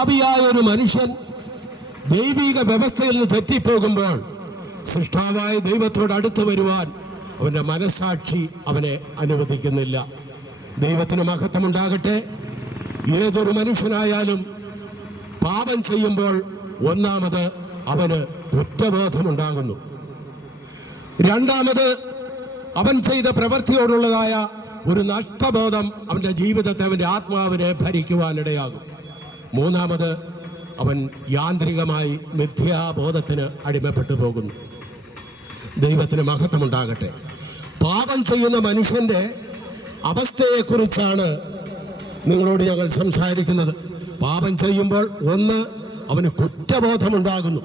പാപിയായ ഒരു മനുഷ്യൻ ദൈവിക വ്യവസ്ഥയിൽ നിന്ന് തെറ്റിപ്പോകുമ്പോൾ സൃഷ്ടാവായ ദൈവത്തോട് അടുത്തു വരുവാൻ അവന്റെ മനസാക്ഷി അവനെ അനുവദിക്കുന്നില്ല. ദൈവത്തിന് മഹത്വമുണ്ടാകട്ടെ. ഏതൊരു മനുഷ്യനായാലും പാപം ചെയ്യുമ്പോൾ ഒന്നാമത് അവന് കുറ്റബോധമുണ്ടാകുന്നു. രണ്ടാമത് അവൻ ചെയ്ത പ്രവൃത്തിയോടുള്ളതായ ഒരു നഷ്ടബോധം അവന്റെ ജീവിതത്തെ അവന്റെ ആത്മാവിനെ ഭരിക്കുവാനിടയാകും. മൂന്നാമത് അവൻ യാന്ത്രികമായി മിഥ്യാബോധത്തിന് അടിമപ്പെട്ടു പോകുന്നു. ദൈവത്തിന് മഹത്വമുണ്ടാകട്ടെ. പാപം ചെയ്യുന്ന മനുഷ്യന്റെ അവസ്ഥയെക്കുറിച്ചാണ് നിങ്ങളോട് ഞങ്ങൾ സംസാരിക്കുന്നത്. പാപം ചെയ്യുമ്പോൾ ഒന്ന് അവന് കുറ്റബോധമുണ്ടാകുന്നു.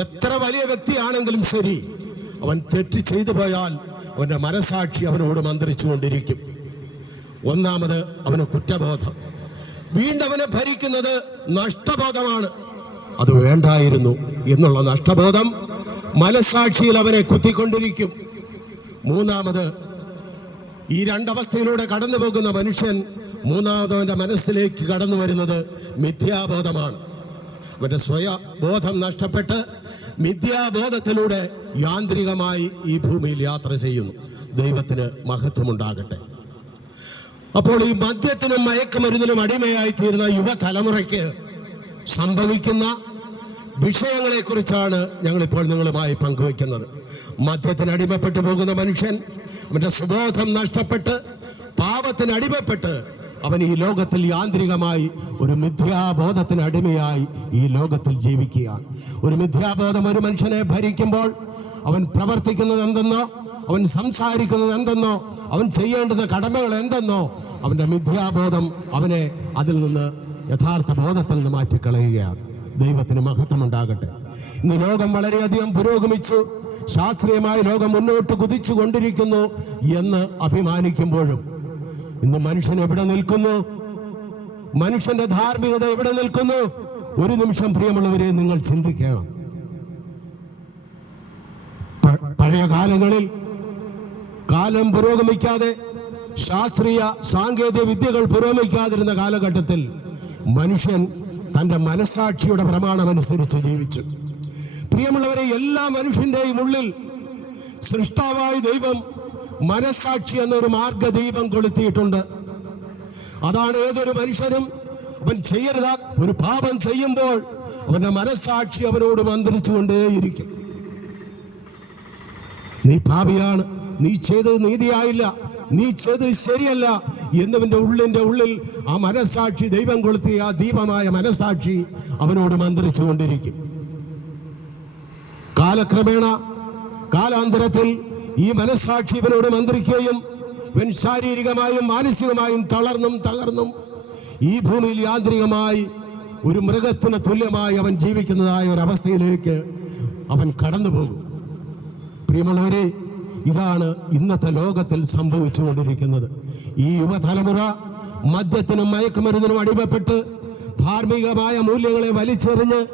എത്ര വലിയ വ്യക്തിയാണെങ്കിലും ശരി അവൻ തെറ്റ് ചെയ്തു പോയാൽ അവന്റെ മനസാക്ഷി അവനോട് മന്ത്രിച്ചുകൊണ്ടിരിക്കും. ഒന്നാമത് അവന് കുറ്റബോധം. വീണ്ടും അവനെ ഭരിക്കുന്നത് നഷ്ടബോധമാണ്. അത് വേണ്ടായിരുന്നു എന്നുള്ള നഷ്ടബോധം മനസാക്ഷിയിൽ അവനെ കുത്തിക്കൊണ്ടിരിക്കും. മൂന്നാമത് ഈ രണ്ടവസ്ഥയിലൂടെ കടന്നു പോകുന്ന മനുഷ്യൻ മൂന്നാമതവന്റെ മനസ്സിലേക്ക് കടന്നു വരുന്നത് മിഥ്യാബോധമാണ്. അവന്റെ സ്വയബോധം നഷ്ടപ്പെട്ട് മിഥ്യാബോധത്തിലൂടെ യാന്ത്രികമായി ഈ ഭൂമിയിൽ യാത്ര ചെയ്യുന്നു. ദൈവത്തിന് മഹത്വമുണ്ടാകട്ടെ. അപ്പോൾ ഈ മദ്യത്തിനും മയക്കുമരുന്നിനും അടിമയായി തീരുന്ന യുവതലമുറയ്ക്ക് സംഭവിക്കുന്ന വിഷയങ്ങളെ കുറിച്ചാണ് ഞങ്ങളിപ്പോൾ നിങ്ങളുമായി പങ്കുവയ്ക്കുന്നത്. മദ്യത്തിന് അടിമപ്പെട്ടു പോകുന്ന മനുഷ്യൻ അവന്റെ സുബോധം നഷ്ടപ്പെട്ട് പാപത്തിന് അടിമപ്പെട്ട് അവൻ ഈ ലോകത്തിൽ യാന്ത്രികമായി ഒരു മിഥ്യാബോധത്തിന് അടിമയായി ഈ ലോകത്തിൽ ജീവിക്കുകയാണ്. ഒരു മിഥ്യാബോധം ഒരു മനുഷ്യനെ ഭരിക്കുമ്പോൾ അവൻ പ്രവർത്തിക്കുന്നത് എന്തെന്നോ അവൻ സംസാരിക്കുന്നത് എന്തെന്നോ അവൻ ചെയ്യേണ്ടുന്ന കടമകൾ എന്തെന്നോ അവന്റെ മിഥ്യാബോധം അവനെ അതിൽ നിന്ന് യഥാർത്ഥ ബോധത്തിൽ നിന്ന് മാറ്റിക്കളയുകയാണ്. ദൈവത്തിന് മഹത്വമുണ്ടാകട്ടെ. ഇന്ന് ലോകം വളരെയധികം പുരോഗമിച്ചു. ശാസ്ത്രീയമായി ലോകം മുന്നോട്ട് കുതിച്ചു കൊണ്ടിരിക്കുന്നു എന്ന് അഭിമാനിക്കുമ്പോഴും ഇന്ന് മനുഷ്യൻ എവിടെ നിൽക്കുന്നു? മനുഷ്യന്റെ ധാർമ്മികത എവിടെ നിൽക്കുന്നു? ഒരു നിമിഷം പ്രിയമുള്ളവരെ നിങ്ങൾ ചിന്തിക്കണം. പഴയ കാലങ്ങളിൽ കാലം പുരോഗമിക്കാതെ ശാസ്ത്രീയ സാങ്കേതിക വിദ്യകൾ പുരോഗമിക്കാതിരുന്ന കാലഘട്ടത്തിൽ മനുഷ്യൻ തന്റെ മനസാക്ഷിയുടെ പ്രമാണമനുസരിച്ച് ജീവിച്ചു. പ്രിയമുള്ളവരെ എല്ലാ മനുഷ്യന്റെയും ഉള്ളിൽ സൃഷ്ടാവായ ദൈവം മനസാക്ഷി എന്നൊരു മാർഗദീപം കൊളുത്തിയിട്ടുണ്ട്. അതാണ് ഏതൊരു മനുഷ്യനും അവൻ ചെയ്യരുത്. ഒരു പാപം ചെയ്യുമ്പോൾ അവന്റെ മനസാക്ഷി അവനോട് മന്ത്രിച്ചുകൊണ്ടേയിരിക്കും. നീ പാപിയാണ്. നീ ചെയ്തത് നീതിയായില്ല. നീ ചെയ്തത് ശരിയല്ല എന്നിവന്റെ ഉള്ളിന്റെ ഉള്ളിൽ ആ മനസാക്ഷി ദൈവം കൊളുത്തിയ ആ ദീപമായ മനസാക്ഷി അവനോട് മന്ത്രിച്ചുകൊണ്ടിരിക്കും കാലക്രമേണ കാലാന്തരത്തിൽ ഈ മനസാക്ഷി ഇവനോട് മന്ത്രിക്കുകയും ഇവൻ ശാരീരികമായും മാനസികമായും തളർന്നും തകർന്നും ഈ ഭൂമിയിൽ യാന്ത്രികമായി ഒരു മൃഗത്തിന് തുല്യമായി അവൻ ജീവിക്കുന്നതായ ഒരവസ്ഥയിലേക്ക് അവൻ കടന്നു പോകും പ്രിയമുള്ളവരെ ഇതാണ് ഇന്നത്തെ ലോകത്തിൽ സംഭവിച്ചുകൊണ്ടിരിക്കുന്നത്. ഈ യുവതലമുറ മദ്യത്തിനും മയക്കുമരുന്നിനും അടിമപ്പെട്ട് ധാർമ്മികമായ മൂല്യങ്ങളെ വലിച്ചെറിഞ്ഞ്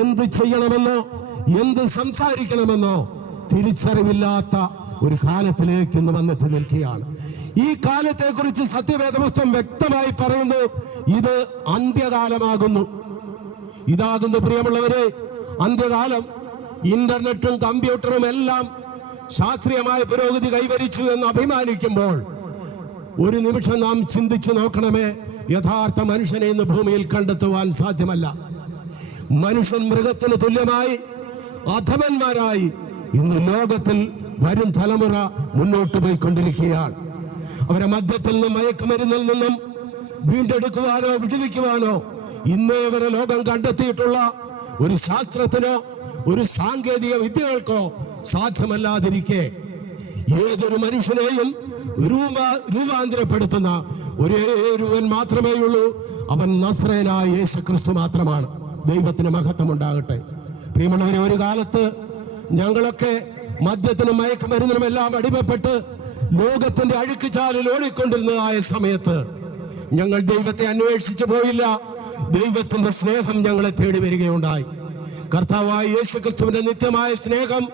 എന്ത് ചെയ്യണമെന്നോ എന്ത് സംസാരിക്കണമെന്നോ തിരിച്ചറിവില്ലാത്ത ഒരു കാലത്തിലേക്ക് ഇന്ന് വന്നെത്തി നിൽക്കുകയാണ്. ഈ കാലത്തെക്കുറിച്ച് സത്യവേദപുസ്തകം വ്യക്തമായി പറയുന്നു ഇത് അന്ത്യകാലമാകുന്നു. ഇതാകുന്നു പ്രിയമുള്ളവരെ അന്ത്യകാലം. ഇന്റർനെറ്റും കമ്പ്യൂട്ടറും എല്ലാം ശാസ്ത്രീയമായ പുരോഗതി കൈവരിച്ചു എന്ന് അഭിമാനിക്കുമ്പോൾ ഒരു നിമിഷം നാം ചിന്തിച്ചു നോക്കണമേ യഥാർത്ഥ മനുഷ്യനെ ഇന്ന് ഭൂമിയിൽ കണ്ടെത്തുവാൻ സാധ്യമല്ല. മനുഷ്യൻ മൃഗത്തിന് തുല്യമായി അധമന്മാരായി ഇന്ന് ലോകത്തിൽ വരും തലമുറ മുന്നോട്ട് പോയിക്കൊണ്ടിരിക്കുകയാണ്. അവരെ മദ്യത്തിൽ നിന്നും മയക്കുമരുന്നിൽ നിന്നും വീണ്ടെടുക്കുവാനോ വിടുവിക്കുവാനോ ഇന്നേ ലോകം കണ്ടെത്തിയിട്ടുള്ള ഒരു ശാസ്ത്രത്തിനോ ഒരു സാങ്കേതിക വിദ്യകൾക്കോ സാധ്യമല്ലാതിരിക്കെ ഏതൊരു മനുഷ്യനെയും രൂപ രൂപാന്തരപ്പെടുത്തുന്ന ഒരേ ഒരുവൻ മാത്രമേ ഉള്ളൂ അവൻ നസ്രേനായ യേശു ക്രിസ്തു മാത്രമാണ്. ദൈവത്തിന് മഹത്വമുണ്ടാകട്ടെ. പ്രിയമുള്ളവരെ ഒരു കാലത്ത് ഞങ്ങളൊക്കെ മദ്യത്തിനും മയക്കുമരുന്നിനും എല്ലാം അടിമപ്പെട്ട് ലോകത്തിന്റെ അഴുക്കുചാലിൽ ഓടിക്കൊണ്ടിരുന്നതായ സമയത്ത് ഞങ്ങൾ ദൈവത്തെ അന്വേഷിച്ചു പോയില്ല. ദൈവത്തിന്റെ സ്നേഹം ഞങ്ങളെ തേടി വരികയുണ്ടായി. കർത്താവായ യേശു ക്രിസ്തുവിന്റെ നിത്യമായ സ്നേഹം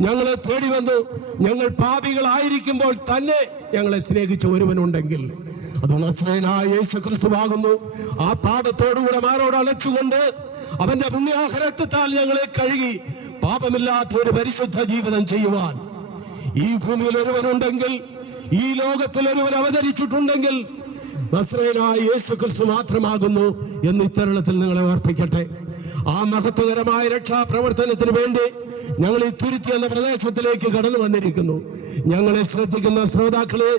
ഞങ്ങളെ തേടി വന്നു. ഞങ്ങൾ പാപികളായിരിക്കുമ്പോൾ തന്നെ ഞങ്ങളെ സ്നേഹിച്ച ഒരുവനുണ്ടെങ്കിൽ അത് നസ്രേനായ യേശു ക്രിസ്തുവാകുന്നു ആ പാപത്തോടുകൂടെ മാറോട് അലച്ചുകൊണ്ട് അവന്റെ പുണ്യാഹരത്വത്താൽ ഞങ്ങളെ കഴുകി പാപമില്ലാത്ത ഒരു പരിശുദ്ധ ജീവിതം ചെയ്യുവാൻ. ഈ ഭൂമിയിൽ ഒരുവനുണ്ടെങ്കിൽ ഈ ലോകത്തിൽ ഒരുവൻ അവതരിച്ചിട്ടുണ്ടെങ്കിൽ യേശു ക്രിസ്തു മാത്രമാകുന്നു എന്ന് ഇത്തരണത്തിൽ നിങ്ങളെ ഓർപ്പിക്കട്ടെ. ആ മഹത്വകരമായ രക്ഷാപ്രവർത്തനത്തിന് വേണ്ടി ഞങ്ങൾ ഈ തുരുത്തി എന്ന പ്രദേശത്തിലേക്ക് കടന്നു വന്നിരിക്കുന്നു. ഞങ്ങളെ ശ്രദ്ധിക്കുന്ന ശ്രോതാക്കളെ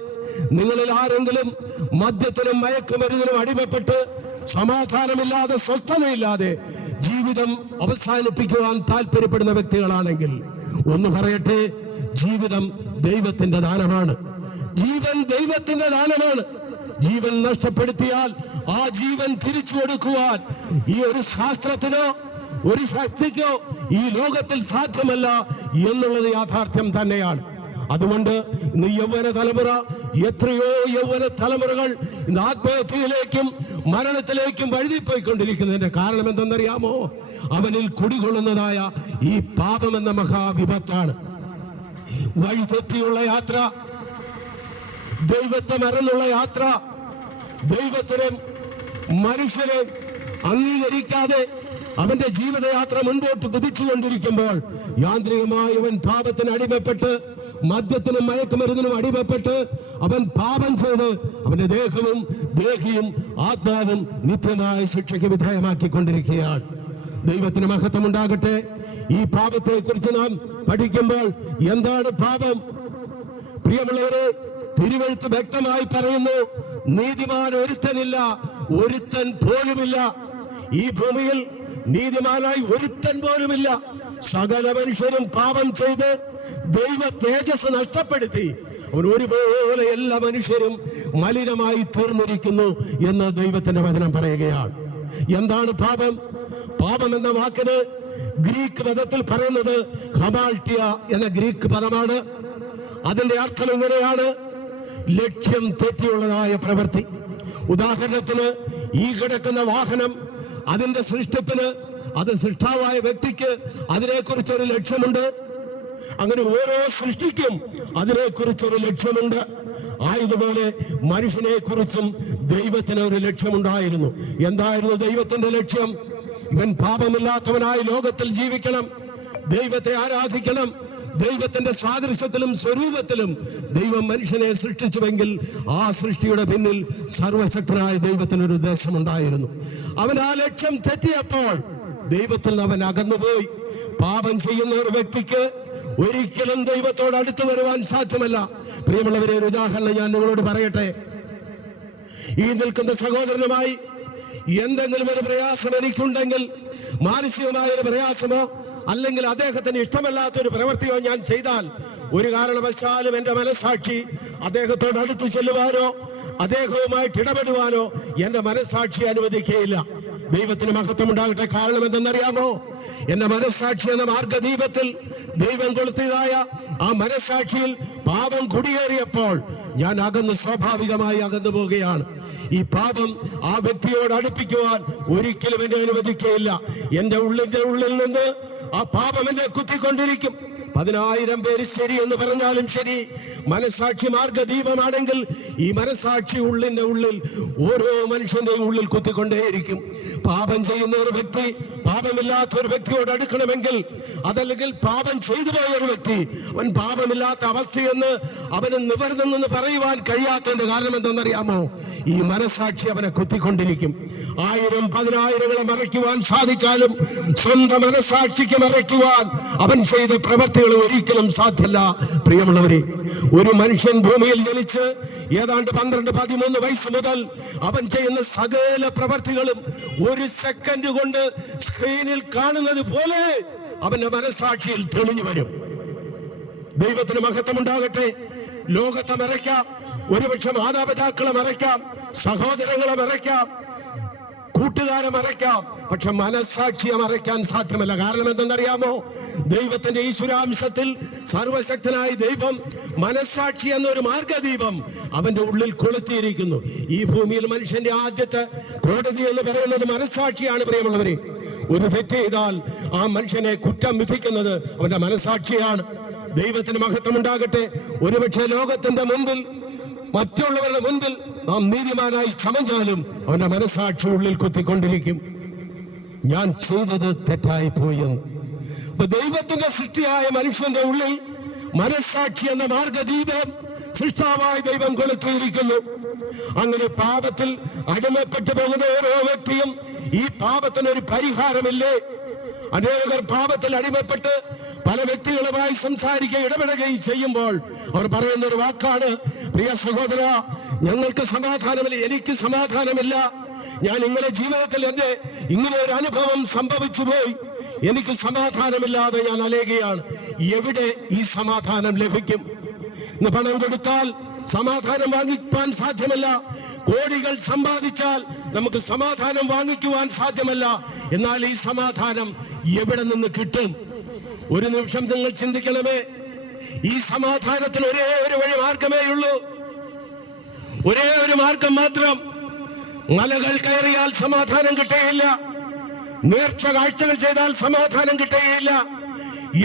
നിങ്ങളിൽ ആരെങ്കിലും മദ്യത്തിനും മയക്കുമരുന്നിനും അടിമപ്പെട്ട് സമാധാനമില്ലാതെ സ്വസ്ഥതയില്ലാതെ ജീവിതം അവസാനിപ്പിക്കുവാൻ താല്പര്യപ്പെടുന്ന വ്യക്തികളാണെങ്കിൽ ഒന്ന് പറയട്ടെ ജീവിതം ദൈവത്തിന്റെ ദാനമാണ്. ജീവൻ ദൈവത്തിന്റെ ദാനമാണ്. ജീവൻ നഷ്ടപ്പെടുത്തിയാൽ ആ ജീവൻ തിരിച്ചു കൊടുക്കുവാൻ ഈ ഒരു ശാസ്ത്രത്തിനോ ഒരു ശക്തിക്കോ ഈ ലോകത്തിൽ സാധ്യമല്ല എന്നുള്ളത് യാഥാർത്ഥ്യം തന്നെയാണ്. അതുകൊണ്ട് ഇന്ന് യൗവന തലമുറ എത്രയോ യൗവന തലമുറകൾ ഇന്ന് ആത്മഹത്യയിലേക്കും മരണത്തിലേക്കും വഴുതിപ്പോയിക്കൊണ്ടിരിക്കുന്നതിന്റെ കാരണം എന്തെന്നറിയാമോ? അവനിൽ കുടികൊള്ളുന്നതായ ഈ പാപമെന്ന മഹാവിപത്താണ്. വഴിതെറ്റിയുള്ള യാത്ര ദൈവത്തെ മറന്നുള്ള യാത്ര ദൈവത്തിനെ മനുഷ്യരെ അംഗീകരിക്കാതെ അവന്റെ ജീവിതയാത്ര മുൻപോട്ട് കുതിച്ചുകൊണ്ടിരിക്കുമ്പോൾ യാന്ത്രികമായി അവൻ പാപത്തിന് അടിമപ്പെട്ട് മദ്യത്തിനും മയക്കുമരുന്നിനും അടിമപ്പെട്ട് അവൻ പാപം ചെയ്ത് അവന്റെ ദേഹവും ദേഹിയും ആത്മാവും നിത്യമായ ശിക്ഷയ്ക്ക് വിധേയമാക്കിക്കൊണ്ടിരിക്കുകയാണ്. ദൈവത്തിന് മഹത്വം ഉണ്ടാകട്ടെ ഈ പാപത്തെ കുറിച്ച് നാം പഠിക്കുമ്പോൾ എന്താണ് പാപം? പ്രിയമുള്ളവരെ തിരുവഴുത്ത് വ്യക്തമായി പറയുന്നു നീതിമാൻ ഒരുത്തനില്ല ഒരുത്തൻ പോലുമില്ല. ഈ ഭൂമിയിൽ നീതിമാനായി ഒരുത്തൻ പോലുമില്ല. സകല മനുഷ്യരും പാപം ചെയ്ത് ദൈവ തേജസ് നഷ്ടപ്പെടുത്തി. ഒരുപോലെ എല്ലാ മനുഷ്യരും മലിനമായി തീർന്നിരിക്കുന്നു എന്ന് ദൈവത്തിന്റെ വചനം പറയുകയാണ്. എന്താണ് പാപം? പാപം എന്ന വാക്കിന് ഗ്രീക്ക് പദത്തിൽ പറയുന്നത് ഹമാൾട്ടിയ എന്ന ഗ്രീക്ക് പദമാണ്. അതിന്റെ അർത്ഥം എങ്ങനെയാണ് ലക്ഷ്യം തെറ്റിയുള്ളതായ പ്രവൃത്തി. ഉദാഹരണത്തിന് ഈ കിടക്കുന്ന വാഹനം അതിന്റെ സൃഷ്ടിപ്പിന് അത് സൃഷ്ടാവായ വ്യക്തിക്ക് അതിനെക്കുറിച്ച് ഒരു ലക്ഷ്യമുണ്ട്. അങ്ങനെ ഓരോ സൃഷ്ടിക്കും അതിനെക്കുറിച്ചൊരു ലക്ഷ്യമുണ്ട്. ആയതുപോലെ മനുഷ്യനെ കുറിച്ചും ദൈവത്തിന് ഒരു ലക്ഷ്യമുണ്ടായിരുന്നു. എന്തായിരുന്നു ദൈവത്തിന്റെ ലക്ഷ്യം? ഇവൻ പാപമില്ലാത്തവനായി ലോകത്തിൽ ജീവിക്കണം. ദൈവത്തെ ആരാധിക്കണം. ദൈവത്തിന്റെ സാദൃശ്യത്തിലും സ്വരൂപത്തിലും ദൈവം മനുഷ്യനെ സൃഷ്ടിച്ചുവെങ്കിൽ ആ സൃഷ്ടിയുടെ പിന്നിൽ സർവശക്തനായ ദൈവത്തിനൊരു ഉദ്ദേശമുണ്ടായിരുന്നു. അവൻ ആ ലക്ഷ്യം തെറ്റിയപ്പോൾ ദൈവത്തിൽ നിന്ന് അവൻ അകന്നുപോയി. പാപം ചെയ്യുന്ന ഒരു വ്യക്തിക്ക് ഒരിക്കലും ദൈവത്തോട് അടുത്തു വരുവാൻ സാധ്യമല്ല. പ്രിയമുള്ളവരെ ഒരു ഉദാഹരണം ഞാൻ നിങ്ങളോട് പറയട്ടെ. ഈ നിൽക്കുന്ന സഹോദരനുമായി എന്തെങ്കിലും ഒരു പ്രയാസം എനിക്കുണ്ടെങ്കിൽ മാനസികമായ ഒരു പ്രയാസമോ അല്ലെങ്കിൽ അദ്ദേഹത്തിന് ഇഷ്ടമല്ലാത്ത ഒരു പ്രവൃത്തിയോ ഞാൻ ചെയ്താൽ ഒരു കാരണവശാലും എന്റെ മനസാക്ഷി അദ്ദേഹത്തോട് അടുത്ത് ചെല്ലുവാനോ അദ്ദേഹവുമായിട്ട് ഇടപെടുവാനോ എന്റെ മനസാക്ഷി അനുവദിക്കുകയില്ല. ദൈവത്തിന് മഹത്വം ഉണ്ടാകട്ടെ കാരണം എന്തെന്നറിയാമോ എന്റെ മനസാക്ഷി എന്ന മാർഗദീപത്തിൽ ദൈവം കൊളുത്തിയതായ ആ മനസാക്ഷിയിൽ പാപം കുടിയേറിയപ്പോൾ ഞാൻ അകന്ന് സ്വാഭാവികമായി അകന്നു പോവുകയാണ്. ഈ പാപം ആ വ്യക്തിയോട് അടുപ്പിക്കുവാൻ ഒരിക്കലും എന്നെ അനുവദിക്കുകയില്ല. എന്റെ ഉള്ളിന്റെ ഉള്ളിൽ നിന്ന് ആ പാപം എന്നെ കുത്തിക്കൊണ്ടിരിക്കും. പതിനായിരം പേര് ശരി എന്ന് പറഞ്ഞാലും ശരി. മനസാക്ഷി മാർഗദീപമാണെങ്കിൽ ഈ മനസാക്ഷി ഉള്ളിന്റെ ഉള്ളിൽ ഓരോ മനുഷ്യന്റെയും ഉള്ളിൽ കുത്തിക്കൊണ്ടേയിരിക്കും. പാപം ചെയ്യുന്ന ഒരു വ്യക്തി പാപമില്ലാത്ത ഒരു വ്യക്തിയോട് അടുക്കണമെങ്കിൽ അതല്ലെങ്കിൽ പാപം ചെയ്തു പോയ ഒരു വ്യക്തി അവൻ പാപമില്ലാത്ത അവസ്ഥയെന്ന് അവന് നിവർന്നെന്ന് പറയുവാൻ കഴിയാത്തതിന്റെ കാരണം എന്തെന്നറിയാമോ? ഈ മനസാക്ഷി അവനെ കുത്തിക്കൊണ്ടിരിക്കും. ആയിരം പതിനായിരങ്ങളെ മറയ്ക്കുവാൻ സാധിച്ചാലും സ്വന്തം മനസാക്ഷിക്ക് മറയ്ക്കുവാൻ അവൻ ചെയ്ത പ്രവർത്തികൾ ഒരിക്കലും സാധ്യല്ല പ്രിയമുള്ളവരെ ഒരു മനുഷ്യൻ ഭൂമിയിൽ ജനിച്ച് ഏതാണ്ട് പന്ത്രണ്ട് പതിമൂന്ന് വയസ്സ് മുതൽ അവൻ ചെയ്യുന്ന സകല പ്രവർത്തികളും ഒരു സെക്കൻഡ് കൊണ്ട് സ്ക്രീനിൽ കാണുന്നത് പോലെ അവന്റെ മനസാക്ഷിയിൽ തെളിഞ്ഞു വരും. ദൈവത്തിന് മഹത്വമുണ്ടാകട്ടെ. ലോകത്തെ മറയ്ക്കാം. ഒരുപക്ഷെ മാതാപിതാക്കളെ മറയ്ക്കാം. സഹോദരങ്ങളെ മറയ്ക്കാം. കൂട്ടുകാരെ മറയ്ക്കാം. പക്ഷെ മനസാക്ഷിയെ മറയ്ക്കാൻ സാധ്യമല്ല. കാരണം എന്തെന്നറിയാമോ? ദൈവത്തിന്റെ ഈശ്വരാംശത്തിൽ സർവശക്തനായ ദൈവം മനസാക്ഷി എന്നൊരു മാർഗദീപം അവന്റെ ഉള്ളിൽ കൊളുത്തിയിരിക്കുന്നു. ഈ ഭൂമിയിൽ മനുഷ്യന്റെ ആദ്യത്തെ കോടതി എന്ന് പറയുന്നത് മനസാക്ഷിയാണ് പ്രിയമുള്ളവരെ. ഒരു തെറ്റ് ചെയ്താൽ ആ മനുഷ്യനെ കുറ്റം വിധിക്കുന്നത് അവന്റെ മനസാക്ഷിയാണ് ദൈവത്തിന് മഹത്വം ഉണ്ടാകട്ടെ ഒരുപക്ഷെ ലോകത്തിന്റെ മുമ്പിൽ മറ്റുള്ളവരുടെ മുൻപിൽ നാം നീതിമാനായി ചമഞ്ഞാലും അവന്റെ മനസാക്ഷി ഉള്ളിൽ കുത്തിക്കൊണ്ടിരിക്കും. ഞാൻ ചെയ്തത് തെറ്റായി പോയെന്ന് അപ്പൊ ദൈവത്തിന്റെ സൃഷ്ടിയായ മനുഷ്യന്റെ ഉള്ളിൽ മനസാക്ഷി എന്ന മാർഗദീപം സൃഷ്ടാവായ ദൈവം കൊളുത്തിയിരിക്കുന്നു. അങ്ങനെ പാപത്തിൽ അടിമപ്പെട്ടു പോകുന്ന ഓരോ വ്യക്തിയും ഈ പാപത്തിന് ഒരു പരിഹാരമില്ലേ? അനേകർ പാപത്തിൽ അടിമപ്പെട്ട് പല വ്യക്തികളുമായി സംസാരിക്കുക ഇടപെടുകയും ചെയ്യുമ്പോൾ അവർ പറയുന്ന ഒരു വാക്കാണ് പ്രിയ സഹോദര ഞങ്ങൾക്ക് സമാധാനമില്ല എനിക്ക് സമാധാനമില്ല. ഞാൻ ഇങ്ങനെ ജീവിതത്തിൽ എന്റെ ഇങ്ങനെ ഒരു അനുഭവം സംഭവിച്ചു പോയി. എനിക്ക് സമാധാനമില്ലാതെ ഞാൻ അലയുകയാണ്. എവിടെ ഈ സമാധാനം ലഭിക്കും? ഇന്ന് പണം കൊടുത്താൽ സമാധാനം വാങ്ങിക്കാൻ സാധ്യമല്ല. കോടികൾ സമ്പാദിച്ചാൽ നമുക്ക് സമാധാനം വാങ്ങിക്കുവാൻ സാധ്യമല്ല. എന്നാൽ ഈ സമാധാനം എവിടെ നിന്ന് കിട്ടും? ഒരു നിമിഷം നിങ്ങൾ ചിന്തിക്കണമേ. ഈ സമാധാനത്തിൽ ഒരേ ഒരു വഴി മാർഗമേ ഉള്ളൂ. ഒരേ ഒരു മാർഗം മാത്രം. മലകൾ കയറിയാൽ സമാധാനം കിട്ടുകയില്ല നേർച്ച കാഴ്ചകൾ ചെയ്താൽ സമാധാനം കിട്ടുകയില്ല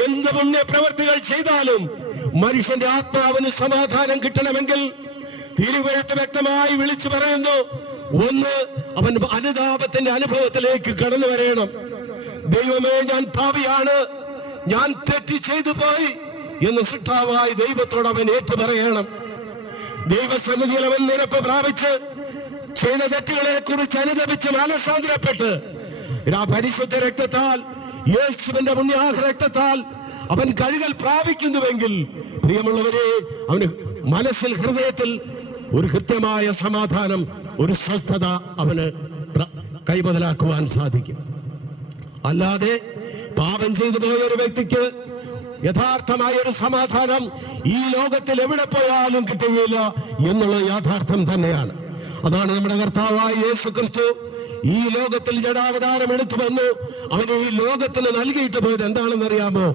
എന്ത് പുണ്യ പ്രവർത്തികൾ ചെയ്താലും മനുഷ്യന്റെ ആത്മാവിന് സമാധാനം കിട്ടണമെങ്കിൽ തിരുവഴുത്ത് വ്യക്തമായി വിളിച്ചു പറയുന്നു. ഒന്ന് അവൻ അനുതാപത്തിന്റെ അനുഭവത്തിലേക്ക് കടന്നു വരണം. ദൈവമേ ഞാൻ ഭാവിയാണ് ഞാൻ തെറ്റ് ചെയ്തു പോയി എന്ന് സൃഷ്ടാവായി ദൈവത്തോട് അവൻ ഏറ്റു പറയണം ദൈവസന്നിധിയിൽ അവൻ നിരപ്പ് പ്രാപിച്ച് ചെയ്ത തെറ്റുകളെ കുറിച്ച് അനുദപിച്ച് മാനസാന്തരപ്പെട്ട് പരിശുദ്ധ രക്തത്താൽ യേശുവിന്റെ പുണ്യാഹ രക്തത്താൽ അവൻ കഴുകൽ പ്രാപിക്കുന്നുവെങ്കിൽ പ്രിയമുള്ളവരെ അവന് മനസ്സിൽ ഹൃദയത്തിൽ ഒരു കൃത്യമായ സമാധാനം ഒരു സ്വസ്ഥത അവന് കൈബദലാക്കുവാൻ സാധിക്കും. അല്ലാതെ പാപം ചെയ്തു പോയ ഒരു വ്യക്തിക്ക് യഥാർത്ഥമായ ഒരു സമാധാനം ഈ ലോകത്തിൽ എവിടെ പോയാലും കിട്ടുകയില്ല എന്നുള്ള യാഥാർത്ഥ്യം തന്നെയാണ്. അതാണ് നമ്മുടെ കർത്താവായ യേശു ക്രിസ്തു ഈ ലോകത്തിൽ ജഡാവതാരം എടുത്തു വന്നു. അവന് ഈ ലോകത്തിന് നൽകിയിട്ട് പോയത് എന്താണെന്ന് അറിയാമോ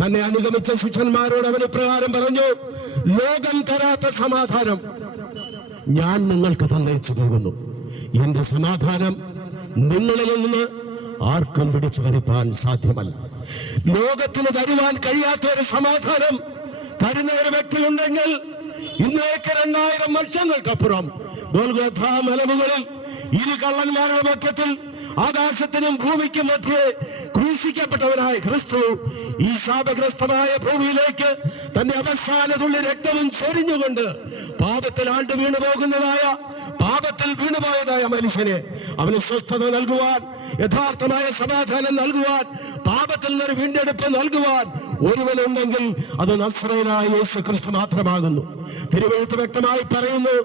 തന്നെ അനുഗമിച്ച ശിഷ്യന്മാരോട് അവന് പ്രകാരം പറഞ്ഞു ലോകം തരാത്ത സമാധാനം ഞാൻ നിങ്ങൾക്ക് തന്നയിച്ചു പോകുന്നു. എന്റെ സമാധാനം നിങ്ങളിൽ നിന്ന് ആർക്കും പിടിച്ചു വരുത്താൻ സാധ്യമല്ല. ലോകത്തിന് തരുവാൻ കഴിയാത്ത ഒരു സമാധാനം തരുന്ന ഒരു വ്യക്തി ഉണ്ടെങ്കിൽ ഇന്നേക്ക് രണ്ടായിരം വർഷങ്ങൾക്കപ്പുറം ഗോൽഗോഥ മലമുകളിൽ ഇരു കള്ളന്മാരുടെ മധ്യത്തിൽ ആകാശത്തിനും ഭൂമിക്കും മധ്യേ ക്രൂശിക്കപ്പെട്ടവനായ ക്രിസ്തു ഈ ശാപഗ്രസ്തമായ ഭൂമിയിലേക്ക് തന്റെ അവസാന തുള്ളി രക്തവും ചൊരിഞ്ഞുകൊണ്ട് പാപത്തിൽ ആണ്ട് വീണു പോകുന്നതായ പാപത്തിൽ വീണുപോയതായ മനുഷ്യനെ അവന് സ്വസ്ഥത നൽകുവാൻ യഥാർത്ഥമായ സമാധാനം നൽകുവാൻ പാപത്തിൽ നിന്നൊരു വീണ്ടെടുപ്പ് നൽകുവാൻ ഒരുവനുണ്ടെങ്കിൽ അത് നസ്രയനായ യേശു ക്രിസ്തു മാത്രമാകുന്നു. തിരുവഴുത്ത് വ്യക്തമായി പറയുന്നു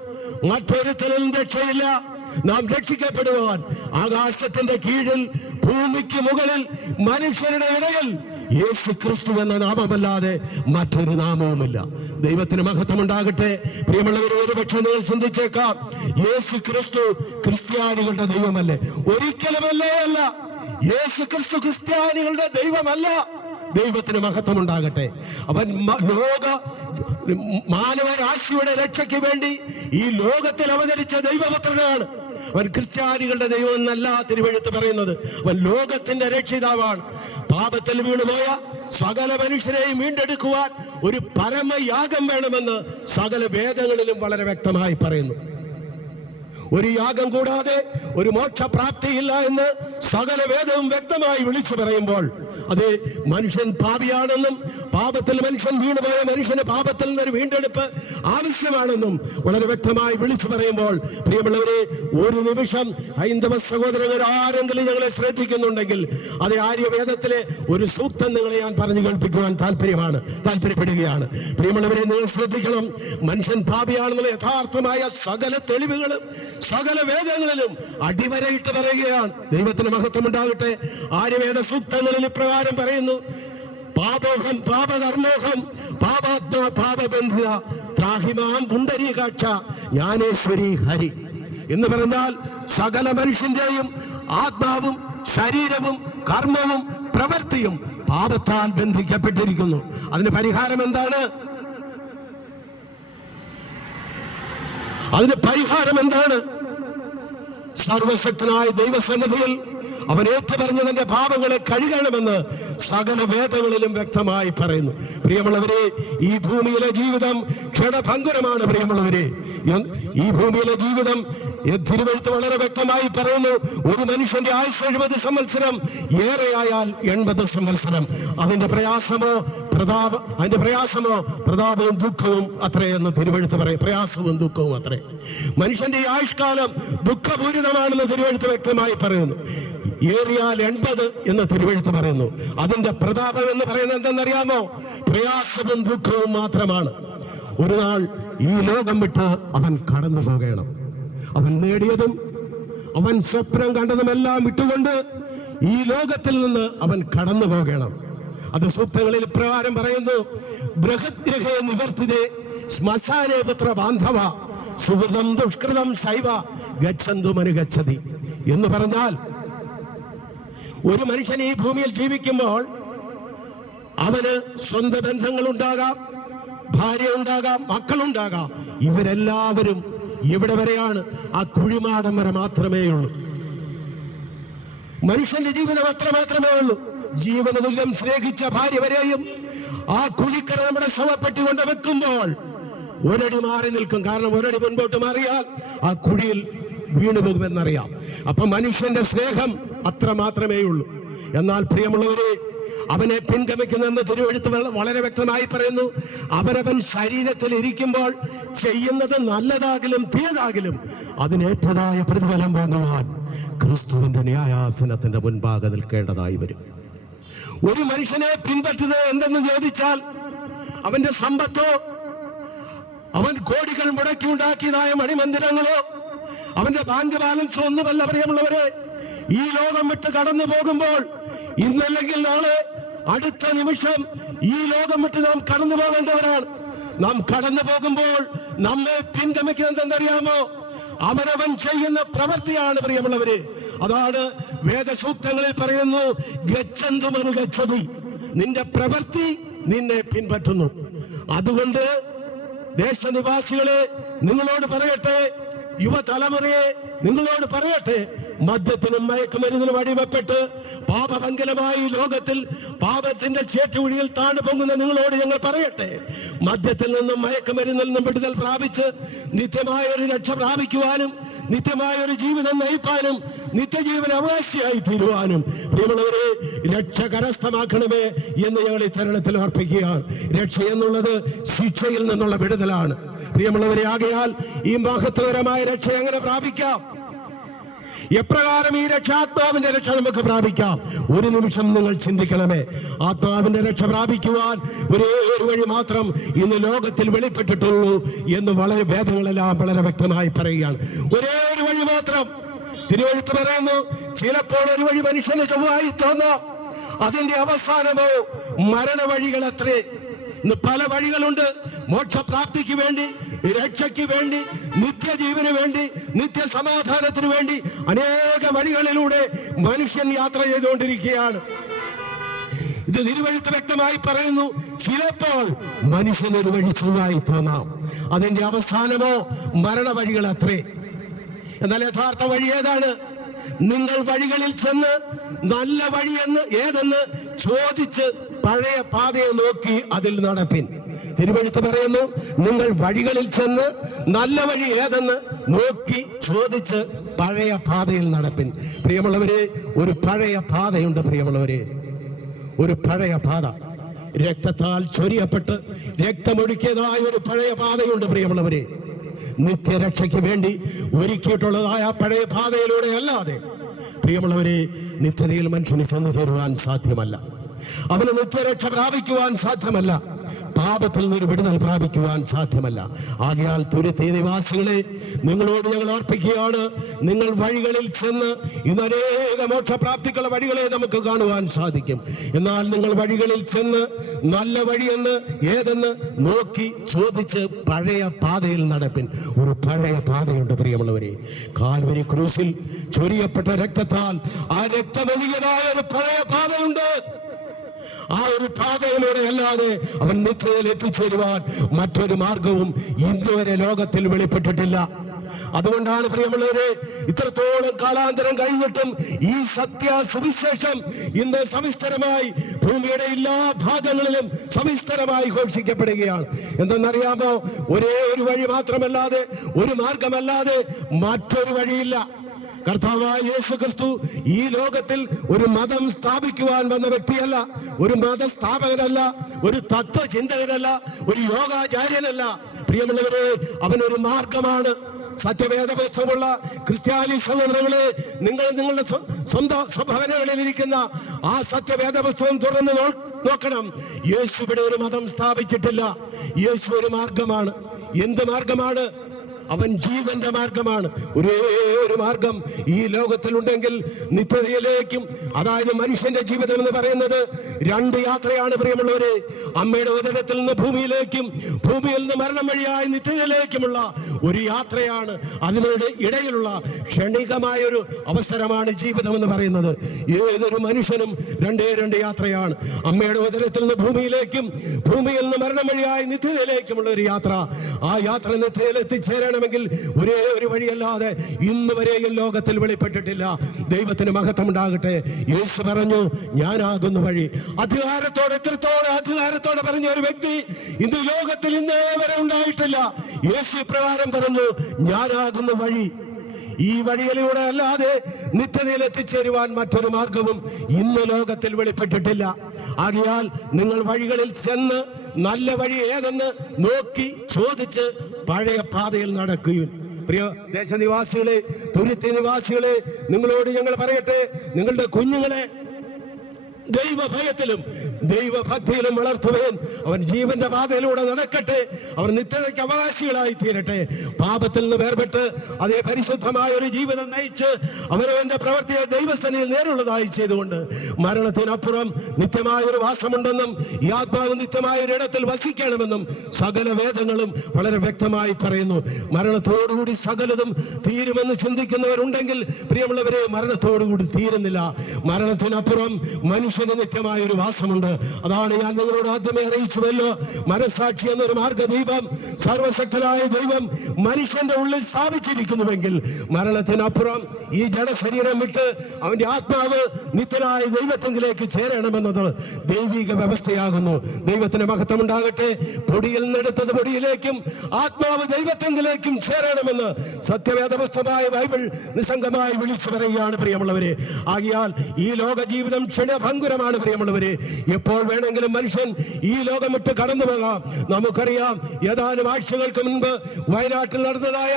മറ്റൊരുത്തനും രക്ഷയില്ല. നാം രക്ഷിക്കപ്പെടുവാൻ ആകാശത്തിന്റെ കീഴിൽ ഭൂമിക്ക് മുകളിൽ മനുഷ്യരുടെ ഇടയിൽ യേശു ക്രിസ്തു എന്ന നാമമല്ലാതെ മറ്റൊരു നാമവുമില്ല. ദൈവത്തിന് മഹത്വം ഉണ്ടാകട്ടെ പ്രിയമുള്ളവർ ഒരുപക്ഷെ നിങ്ങൾ ചിന്തിച്ചേക്കാം യേശു ക്രിസ്തു ക്രിസ്ത്യാനികളുടെ ദൈവമല്ലേ? ഒരിക്കലുമല്ലേ അല്ല. യേശു ക്രിസ്തു ക്രിസ്ത്യാനികളുടെ ദൈവമല്ല. ദൈവത്തിന് മഹത്വം ഉണ്ടാകട്ടെ അവൻ ലോക മാനവരാശിയുടെ രക്ഷയ്ക്ക് വേണ്ടി ഈ ലോകത്തിൽ അവതരിച്ച ദൈവപുത്രനാണ്. അവൻ ക്രിസ്ത്യാനികളുടെ ദൈവം എന്നല്ല തിരുവഴുത്ത് പറയുന്നത്. അവൻ ലോകത്തിന്റെ രക്ഷിതാവാണ്. പാപത്തിൽ വീണുപോയ സകല മനുഷ്യരെയും വീണ്ടെടുക്കുവാൻ ഒരു പരമയാഗം വേണമെന്ന് സകല വേദങ്ങളിലും വളരെ വ്യക്തമായി പറയുന്നു. ഒരു യാഗം കൂടാതെ ഒരു മോക്ഷപ്രാപ്തിയില്ല എന്ന് സകല വേദവും വ്യക്തമായി വിളിച്ചു പറയുമ്പോൾ അതെ മനുഷ്യൻ പാപിയാണെന്നും പാപത്തിൽ മനുഷ്യൻ വീണുപോയ മനുഷ്യന് പാപത്തിൽ നിന്നൊരു വീണ്ടെടുപ്പ് ആവശ്യമാണെന്നും വളരെ വ്യക്തമായി വിളിച്ചു പറയുമ്പോൾ പ്രിയമുള്ളവരെ ഒരു നിമിഷം ഹൈന്ദവ സഹോദരങ്ങൾ ആരെങ്കിലും ഞങ്ങളെ ശ്രദ്ധിക്കുന്നുണ്ടെങ്കിൽ അത് ആര്യവേദത്തിലെ ഒരു സൂക്തം നിങ്ങളെ ഞാൻ പറഞ്ഞു കേൾപ്പിക്കുവാൻ താല്പര്യമാണ് താല്പര്യപ്പെടുകയാണ് പ്രിയമുള്ളവരെ നിങ്ങൾ ശ്രദ്ധിക്കണം മനുഷ്യൻ പാപിയാണെന്നുള്ള യഥാർത്ഥമായ സകല തെളിവുകളും സകല വേദങ്ങളിലും അടിവരയിട്ട് പറയുകയാണ്. ദൈവത്തിന് മഹത്വം ഉണ്ടാകട്ടെ ആര്യവേദ സൂക്തങ്ങളിൽ ഇപ്രകാരം പറയുന്നു. പാപോഹം പാപകർമ്മോഹം പാപാത്മ പാപബന്ധിത ത്രാഹിമാം പുണ്ടരീകാക്ഷ ജ്ഞാനേശ്വരി ഹരി എന്ന് പറഞ്ഞാൽ സകല മനുഷ്യന്റെയും ആത്മാവും ശരീരവും കർമ്മവും പ്രവൃത്തിയും പാപത്താൽ ബന്ധിക്കപ്പെട്ടിരിക്കുന്നു. അതിന് പരിഹാരം എന്താണ്? അതിന് പരിഹാരം എന്താണ്? സർവശക്തനായ ദൈവസന്നിധിയിൽ അവൻ ഏറ്റുപറഞ്ഞതിന്റെ പാപങ്ങളെ കഴുകണമെന്ന് സകല വേദങ്ങളിലും വ്യക്തമായി പറയുന്നു. പ്രിയമുള്ളവരെ ഈ ഭൂമിയിലെ ജീവിതം ക്ഷണഭങ്കുരമാണ് പ്രിയമുള്ളവരെ. ഈ ഭൂമിയിലെ ജീവിതം തിരുവഴുത്ത് വളരെ വ്യക്തമായി പറയുന്നു. ഒരു മനുഷ്യന്റെ ആയുസ് എഴുപത് സംവത്സരം ഏറെയായാൽ എൺപത് സംവത്സരം. അതിന്റെ പ്രയാസമോ പ്രതാപ അതിന്റെ പ്രയാസമോ പ്രതാപവും ദുഃഖവും അത്രേ എന്ന് തിരുവഴുത്ത് പറയും. പ്രയാസവും ദുഃഖവും അത്രേ. മനുഷ്യന്റെ ഈ ആയുഷ്കാലം ദുഃഖപൂരിതമാണെന്ന് തിരുവഴുത്ത് വ്യക്തമായി പറയുന്നു. ഏറിയാൽ എൺപത് എന്ന് തിരുവഴുത്ത് പറയുന്നു. അതിന്റെ പ്രതാപം എന്ന് പറയുന്നത് എന്തെന്നറിയാമോ? പ്രയാസവും ദുഃഖവും മാത്രമാണ്. ഒരു നാൾ ഈ ലോകം വിട്ട് അവൻ കടന്നു പോകണം അവൻ നേടിയതും അവൻ സ്വപ്നം കണ്ടതുമെല്ലാം വിട്ടുകൊണ്ട് ഈ ലോകത്തിൽ നിന്ന് അവൻ കടന്നു പോകണം. അത് സൂക്തങ്ങളിൽ പ്രകാരം പറയുന്നു ബൃഹദ്ഗ്രഹേ നിവർത്തിതേ ശ്മശാനേ പുത്ര ബാന്ധവ സുഹൃതം ദുഷ്കൃതം ശൈവ എന്ന് പറഞ്ഞാൽ ഒരു മനുഷ്യൻ ഈ ഭൂമിയിൽ ജീവിക്കുമ്പോൾ അവന് സ്വന്തം ബന്ധങ്ങൾ ഉണ്ടാകാം ഭാര്യ ഉണ്ടാകാം മക്കളുണ്ടാകാം. ഇവരെല്ലാവരും ഇവിടെ വരെയാണ്? ആ കുഴിമാടം വരെ മാത്രമേ ഉള്ളൂ. മനുഷ്യന്റെ ജീവിതം അത്ര മാത്രമേ ഉള്ളൂ. ജീവനതുല്യം സ്നേഹിച്ച ഭാര്യ വരെയും ആ കുഴിക്കര നമ്മുടെ ശവപ്പെട്ടി കൊണ്ട് വെക്കുമ്പോൾ ഒരടി മാറി നിൽക്കും. കാരണം ഒരടി മുൻപോട്ട് മാറിയാൽ ആ കുഴിയിൽ വീണു പോകുമെന്നറിയാം. അപ്പൊ മനുഷ്യന്റെ സ്നേഹം അത്ര മാത്രമേ ഉള്ളൂ. എന്നാൽ പ്രിയമുള്ളവരെ അവനെ പിൻഗമിക്കുന്നെന്ന് തിരുവഴുത്ത് വളരെ വ്യക്തമായി പറയുന്നു. അവരവൻ ശരീരത്തിൽ ഇരിക്കുമ്പോൾ ചെയ്യുന്നത് നല്ലതാകിലും തീയതാകിലും അതിനേറ്റതായ പ്രതിഫലം വാങ്ങുവാൻ ക്രിസ്തുവിന്റെ ന്യായാസനത്തിന്റെ മുൻപാകെ നിൽക്കേണ്ടതായി വരും. ഒരു മനുഷ്യനെ പിൻപറ്റുന്നത് എന്തെന്ന് ചോദിച്ചാൽ അവന്റെ സമ്പത്തോ അവൻ കോടികൾ മുടക്കി ഉണ്ടാക്കിയതായ മണിമന്ദിരങ്ങളോ അവന്റെ ബാങ്ക് ബാലൻസോ ഒന്നുമല്ല പ്രിയമുള്ളവരെ. ഈ ലോകം വിട്ട് കടന്നു പോകുമ്പോൾ ഇന്നല്ലെങ്കിൽ നാളെ അടുത്ത നിമിഷം ഈ ലോകം വിട്ട് നാം കടന്നു പോകേണ്ടവരാണ്. നാം കടന്നു പോകുമ്പോൾ നമ്മെ പിൻഗമിക്കുന്നത് എന്തറിയാമോ അവനവൻ ചെയ്യുന്ന പ്രവൃത്തിയാണ് പ്രിയമുള്ളവര്. അതാണ് വേദസൂക്തങ്ങളിൽ പറയുന്നു ഗച്ഛന്തുമനു ഗച്ഛതി നിന്റെ പ്രവൃത്തി നിന്നെ പിൻപറ്റുന്നു. അതുകൊണ്ട് ദേശനിവാസികളെ നിങ്ങളോട് പറയട്ടെ യുവതലമുറയെ നിങ്ങളോട് പറയട്ടെ മദ്യത്തിനും മയക്കുമരുന്നിനും അടിമപ്പെട്ട് പാപഭങ്കരമായി ലോകത്തിൽ പാപത്തിന്റെ ചേറ്റുകുഴിയിൽ താണു പൊങ്ങുന്ന നിങ്ങളോട് ഞങ്ങൾ പറയട്ടെ. മദ്യത്തിൽ നിന്നും മയക്കുമരുന്നിൽ നിന്നും വിടുതൽ പ്രാപിച്ച് നിത്യമായ ഒരു രക്ഷ പ്രാപിക്കുവാനും നിത്യമായ ഒരു ജീവിതം നയിപ്പാനും നിത്യജീവൻ അവകാശിയായി തീരുവാനും. പ്രിയമുള്ളവരെ രക്ഷ കരസ്ഥമാക്കണമേ എന്ന് ഞങ്ങൾ ഈ തരണത്തിൽ അർപ്പിക്കുകയാണ്. രക്ഷ എന്നുള്ളത് ശിക്ഷയിൽ നിന്നുള്ള വിടുതലാണ്. പ്രിയമുള്ളവരെ ആകയാൽ ഈ മഹത്വകരമായ രക്ഷ എങ്ങനെ പ്രാപിക്കാം? എപ്രകാരം ഈ രക്ഷാത്മാവിന്റെ രക്ഷ നമുക്ക് പ്രാപിക്കാം? ഒരു നിമിഷം നിങ്ങൾ ചിന്തിക്കണമേ. ആത്മാവിന്റെ രക്ഷ പ്രാപിക്കുവാൻ ഒരേ ഒരു വഴി മാത്രം ഇന്ന് ലോകത്തിൽ വെളിപ്പെട്ടിട്ടുള്ളൂ എന്ന് വളരെ വേദങ്ങളെല്ലാം വളരെ വ്യക്തമായി പറയുകയാണ്. ഒരേ ഒരു വഴി മാത്രം. തിരുവഴുത്ത് പറയുന്നു ചിലപ്പോൾ ഒരു വഴി മനുഷ്യന് ചൊവ്വായി തോന്നാം. അതിന്റെ അവസാനമോ മരണ വഴികൾ അത്രേ ഇന്ന് പല വഴികളുണ്ട്. മോക്ഷപ്രാപ്തിക്ക് വേണ്ടി രക്ഷയ്ക്ക് വേണ്ടി നിത്യജീവന് വേണ്ടി നിത്യസമാധാനത്തിന് വേണ്ടി അനേക വഴികളിലൂടെ മനുഷ്യൻ യാത്ര ചെയ്തുകൊണ്ടിരിക്കുകയാണ്. ഇത് തിരുവഴുത്ത് വ്യക്തമായി പറയുന്നു ചിലപ്പോൾ മനുഷ്യനൊരു വഴി ചൊവ്വായി തോന്നാം. അതിന്റെ അവസാനമോ മരണ വഴികൾ അത്രേ. എന്നാൽ യഥാർത്ഥ വഴി ഏതാണ്? നിങ്ങൾ വഴികളിൽ ചെന്ന് നല്ല വഴിയെന്ന് ഏതെന്ന് ചോദിച്ച് പഴയ പാതയെ നോക്കി അതിൽ നടപ്പിൻ. തിരുവഴുത്ത് പറയുന്നു നിങ്ങൾ വഴികളിൽ ചെന്ന് നല്ല വഴി ഏതെന്ന് നോക്കി ചോദിച്ച് പഴയ പാതയിൽ നടപ്പിൻ. പ്രിയമുള്ളവരെ ഒരു പഴയ പാതയുണ്ട് പ്രിയമുള്ളവരെ. ഒരു പഴയ പാത. രക്തത്താൽ ചൊരിയപ്പെട്ട് രക്തമൊഴുക്കിയതായ ഒരു പഴയ പാതയുണ്ട് പ്രിയമുള്ളവരെ. നിത്യരക്ഷയ്ക്ക് വേണ്ടി ഒരുക്കിയിട്ടുള്ളതായ പഴയ പാതയിലൂടെ അല്ലാതെ പ്രിയമുള്ളവരെ നിത്യതയിൽ മനുഷ്യന് ചെന്നു ചേരുവാൻ സാധ്യമല്ല. അവന് നിത്യരക്ഷ പ്രാപിക്കുവാൻ സാധ്യമല്ല. പാപത്തിൽ നിന്ന് ഒരു വിടുതൽ പ്രാപിക്കുവാൻ സാധ്യമല്ല. ആകയാൽ തുരുത്തി നിവാസികളെ നിങ്ങളോട് ഞങ്ങൾ ഓർപ്പിക്കുകയാണ് നിങ്ങൾ വഴികളിൽ ചെന്ന് ഇന്ന് അനേക മോക്ഷപ്രാപ്തിക്കുള്ള വഴികളെ നമുക്ക് കാണുവാൻ സാധിക്കും. എന്നാൽ നിങ്ങൾ വഴികളിൽ ചെന്ന് നല്ല വഴിയെന്ന് ഏതെന്ന് നോക്കി ചോദിച്ച് പഴയ പാതയിൽ നടപ്പിൻ. ഒരു പഴയ പാതയുണ്ട് പ്രിയമുള്ളവരെ. കാൽവരി ക്രൂസിൽ ചൊരിയപ്പെട്ട രക്തത്താൽ ആ രക്തമൊഴുകിയതായ ഒരു പഴയ പാതയുണ്ട്. ആ ഒരു പാതയിലൂടെ അല്ലാതെ അവൻ നിത്യതയിൽ എത്തിച്ചേരുവാൻ മറ്റൊരു മാർഗവും ഇന്നുവരെ ലോകത്തിൽ വെളിപ്പെട്ടിട്ടില്ല. അതുകൊണ്ടാണ് പ്രിയമുള്ളവരെ ഇത്രത്തോളം കാലാന്തരം കഴിഞ്ഞിട്ടും ഈ സത്യ സുവിശേഷം ഇന്ന് സവിസ്തരമായി ഭൂമിയുടെ എല്ലാ ഭാഗങ്ങളിലും സവിസ്തരമായി ഘോഷിക്കപ്പെടുകയാണ്. എന്തെന്നറിയാമോ ഒരേ ഒരു വഴി മാത്രമല്ലാതെ ഒരു മാർഗമല്ലാതെ മറ്റൊരു വഴിയില്ല. കർത്താവായ യേശു ക്രിസ്തു ഈ ലോകത്തിൽ ഒരു മതം സ്ഥാപിക്കുവാൻ വന്ന വ്യക്തിയല്ല ഒരു മതസ്ഥാപകനല്ല ഒരു തത്വചിന്തകനല്ല ഒരു യോഗാചാര്യനല്ല. പ്രിയമുള്ളവരെ അവനൊരു മാർഗമാണ്. സത്യവേദ പുസ്തകമുള്ള ക്രിസ്ത്യാനി സഹോദരങ്ങളെ നിങ്ങൾ നിങ്ങളുടെ സ്വ- സ്വന്തം സ്വഭാവനകളിൽ ഇരിക്കുന്ന ആ സത്യവേദ പുസ്തകം തുറന്ന് നോക്കണം. യേശു ഇവിടെ ഒരു മതം സ്ഥാപിച്ചിട്ടില്ല. യേശു ഒരു മാർഗമാണ്. എന്ത് മാർഗമാണ്? അവൻ ജീവന്റെ മാർഗമാണ്. ഒരേ ഒരു മാർഗം ഈ ലോകത്തിലുണ്ടെങ്കിൽ നിത്യതയിലേക്കും അതായത് മനുഷ്യന്റെ ജീവിതം എന്ന് പറയുന്നത് രണ്ട് യാത്രയാണ് പ്രിയമുള്ളവര്. അമ്മയുടെ ഉദരത്തിൽ നിന്ന് ഭൂമിയിലേക്കും ഭൂമിയിൽ നിന്ന് മരണം വഴിയായി നിത്യതയിലേക്കുമുള്ള ഒരു യാത്രയാണ്. അതിനോട് ഇടയിലുള്ള ക്ഷണികമായ ഒരു അവസരമാണ് ജീവിതം എന്ന് പറയുന്നത്. ഏതൊരു മനുഷ്യനും രണ്ടേ രണ്ട് യാത്രയാണ്. അമ്മയുടെ ഉദരത്തിൽ നിന്ന് ഭൂമിയിലേക്കും ഭൂമിയിൽ നിന്ന് മരണം വഴിയായി നിത്യതയിലേക്കുമുള്ള ഒരു യാത്ര. ആ യാത്ര നിത്യതയിൽ എത്തിച്ചേരണമെങ്കിൽ ഒരേ ഒരു വഴിയല്ലാതെ ഇന്ന് വരെയും ലോകത്തിൽ വെളിപ്പെട്ടിട്ടില്ല. ദൈവത്തിന് മഹത്വം ഉണ്ടാകട്ടെ യേശു പറഞ്ഞു ഞാനാകുന്ന വഴി. അധികാരത്തോടെ എത്രത്തോടെ അധികാരത്തോടെ പറഞ്ഞ ഒരു വ്യക്തി ഇന്ന് ലോകത്തിൽ ഇന്നേ വരെ ഉണ്ടായിട്ടില്ല. യേശു പ്രകാരം പറഞ്ഞു ഞാനാകുന്ന വഴി. ഈ വഴികളിലൂടെ അല്ലാതെ നിത്യതയിൽ എത്തിച്ചേരുവാൻ മറ്റൊരു മാർഗവും ഇന്ന് ലോകത്തിൽ വെളിപ്പെട്ടിട്ടില്ല. ആകയാൽ നിങ്ങൾ വഴികളിൽ ചെന്ന് നല്ല വഴി ഏതെന്ന് നോക്കി ചോദിച്ച് പഴയ പാതയിൽ നടക്കുകയും. പ്രിയ ദേശനിവാസികളെ തുരുത്തി നിവാസികളെ നിങ്ങളോട് ഞങ്ങൾ പറയട്ടെ നിങ്ങളുടെ കുഞ്ഞുങ്ങളെ ദൈവഭയത്തിലും ദൈവഭക്തിയിലും വളർത്തുവേൻ. അവൻ ജീവന്റെ പാതയിലൂടെ നടക്കട്ടെ. അവൻ നിത്യതയ്ക്ക് അവകാശികളായി തീരട്ടെ. പാപത്തിൽ നിന്ന് വേർപെട്ട് അതേ പരിശുദ്ധമായ ഒരു ജീവിതം നയിച്ച് അവരവന്റെ പ്രവൃത്തിയെ ദൈവസ്ഥനിൽ നേരുള്ളതായി ചെയ്തുകൊണ്ട് മരണത്തിനപ്പുറം നിത്യമായ ഒരു വാസമുണ്ടെന്നും ഈ ആത്മാവ് നിത്യമായ ഒരു ഇടത്തിൽ വസിക്കണമെന്നും സകല വേദങ്ങളും വളരെ വ്യക്തമായി പറയുന്നു. മരണത്തോടുകൂടി സകലതും തീരുമെന്ന് ചിന്തിക്കുന്നവരുണ്ടെങ്കിൽ പ്രിയമുള്ളവരെ മരണത്തോടുകൂടി തീരുന്നില്ല. മരണത്തിനപ്പുറം മനുഷ്യന് നിത്യമായ ഒരു വാസമുണ്ട്. അതാണ് ഞാൻ നിങ്ങളോട് ആദ്യമേ അറിയിച്ചുവല്ലോ മനസാക്ഷി എന്നൊരു മാർഗദീപം സർവശക്തനായ ദൈവം മനുഷ്യന്റെ ഉള്ളിൽ സ്ഥാപിച്ചിരിക്കുന്നുവെങ്കിൽ മരണത്തിനപ്പുറം ഈ ജഡശരീരം വിട്ട് അവന്റെ ആത്മാവ് നിത്യനായ ദൈവത്തെങ്കിലേക്ക് ചേരണമെന്നത് ദൈവിക വ്യവസ്ഥയാകുന്നു. ദൈവത്തിന് മഹത്വം ഉണ്ടാകട്ടെ പൊടിയിൽ നിന്നെടുത്തത് പൊടിയിലേക്കും ആത്മാവ് ദൈവത്തെങ്കിലേക്കും ചേരണമെന്ന് സത്യവേദപുസ്തകമായ ബൈബിൾ നിസ്സംഗമായി വിളിച്ചു പറയുകയാണ് പ്രിയമുള്ളവരെ. ആകിയാൽ ഈ ലോക ജീവിതം ക്ഷണഭങ്കുരമാണ് പ്രിയമുള്ളവരെ. എപ്പോൾ വേണമെങ്കിലും മനുഷ്യൻ ഈ ലോകം വിട്ട് കടന്നു പോകാം നമുക്കറിയാം ഏതാനും ആഴ്ചകൾക്ക് മുൻപ് വയനാട്ടിൽ നടന്നതായ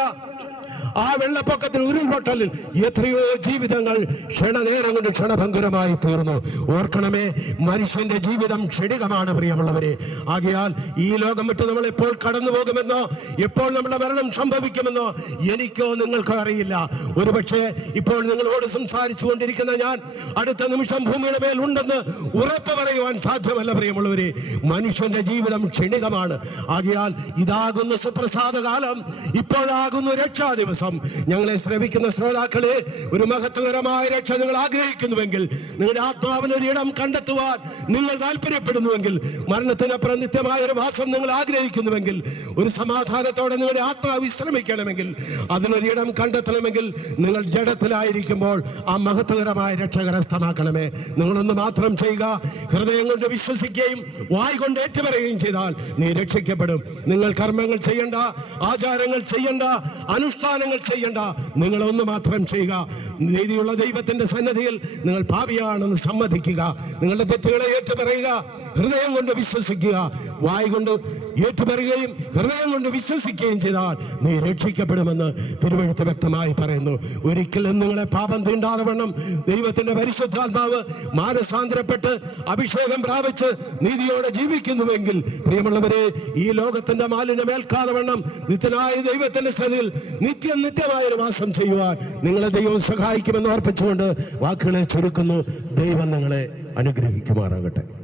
ആ വെള്ളപ്പൊക്കത്തിൽ ഉരുൾപൊട്ടലിൽ എത്രയോ ജീവിതങ്ങൾ ക്ഷണനേരം കൊണ്ട് ക്ഷണഭംഗുരമായി തീർന്നു. ഓർക്കണമേ മനുഷ്യന്റെ ജീവിതം ക്ഷണികമാണ് പ്രിയമുള്ളവരെ. ആകയാൽ ഈ ലോകം വിട്ട് നമ്മൾ എപ്പോൾ കടന്നു പോകുമെന്നോ എപ്പോൾ നമ്മുടെ മരണം സംഭവിക്കുമെന്നോ എനിക്കോ നിങ്ങൾക്കോ അറിയില്ല. ഒരുപക്ഷെ ഇപ്പോൾ നിങ്ങളോട് സംസാരിച്ചു കൊണ്ടിരിക്കുന്ന ഞാൻ അടുത്ത നിമിഷം ഭൂമിയുടെ മേൽ ഉണ്ടെന്ന് ഉറപ്പ് പറയുവാൻ സാധ്യമല്ല പ്രിയമുള്ളവരെ. മനുഷ്യന്റെ ജീവിതം ക്ഷണികമാണ്. ആകയാൽ ഇതാകുന്ന സുപ്രസാദ കാലം ഇപ്പോഴാകുന്നു രക്ഷാ ദിവസം. ഞങ്ങളെ ശ്രമിക്കുന്ന ശ്രോതാക്കളെ ഒരു മഹത്വകരമായ രക്ഷ നിങ്ങൾ ആഗ്രഹിക്കുന്നുവെങ്കിൽ നിങ്ങളുടെ ആത്മാവിന് ഒരു ഇടം കണ്ടെത്തുവാൻ നിങ്ങൾ താല്പര്യപ്പെടുന്നുവെങ്കിൽ മരണത്തിനപ്പുറം നിത്യമായ ഒരു വാസം നിങ്ങൾ ആഗ്രഹിക്കുന്നുവെങ്കിൽ ഒരു സമാധാനത്തോടെ നിങ്ങളുടെ ആത്മാവ് വിശ്രമിക്കണമെങ്കിൽ അതിനൊരു ഇടം കണ്ടെത്തണമെങ്കിൽ നിങ്ങൾ ജഡത്തിലായിരിക്കുമ്പോൾ ആ മഹത്വകരമായ രക്ഷ കരസ്ഥമാക്കണമേ. നിങ്ങളൊന്ന് മാത്രം ചെയ്യുക. ഹൃദയം കൊണ്ട് വിശ്വസിക്കുകയും വായ് കൊണ്ട് ഏറ്റുപറയുകയും ചെയ്താൽ നീ രക്ഷിക്കപ്പെടും. നിങ്ങൾ കർമ്മങ്ങൾ ചെയ്യണ്ട ആചാരങ്ങൾ ചെയ്യണ്ട അനുഷ്ഠാനങ്ങൾ ചെയ്യണ്ട. നിങ്ങളൊന്ന് മാത്രം ചെയ്യുക. നീതിയുള്ള ദൈവത്തിന്റെ സന്നദ്ധിയിൽ നിങ്ങൾ പാപിയാണെന്ന് സമ്മതിക്കുക. നിങ്ങളുടെ തെറ്റുകളെ ഏറ്റുപറയുക. ഹൃദയം കൊണ്ട് വിശ്വസിക്കുക. വായ് കൊണ്ട് ഏറ്റുപറയുകയും ഹൃദയം കൊണ്ട് വിശ്വസിക്കുകയും ചെയ്താൽ നീ രക്ഷിക്കപ്പെടുമെന്ന് തിരുവഴുത്ത് വ്യക്തമായി പറയുന്നു. ഒരിക്കലും നിങ്ങളെ പാപം തീണ്ടാതെ വണ്ണം. ദൈവത്തിന്റെ പരിശുദ്ധാത്മാവ് മാനസാന്തരപ്പെട്ട് അഭിഷേകം പ്രാപിച്ച് നീതിയോടെ ജീവിക്കുന്നുവെങ്കിൽ പ്രിയമുള്ളവരെ ഈ ലോകത്തിന്റെ മാലിന്യം ഏൽക്കാതെ വണ്ണം. നിത്യനായ ദൈവത്തിന്റെ സ്ഥലയിൽ നിത്യം നിത്യമായ ഒരു വാസം ചെയ്യുവാൻ നിങ്ങളെ ദൈവം സഹായിക്കുമെന്ന് ഓർപ്പിച്ചുകൊണ്ട് വാക്കുകളെ ചുരുക്കുന്നു. ദൈവം നിങ്ങളെ അനുഗ്രഹിക്കുമാറാകട്ടെ.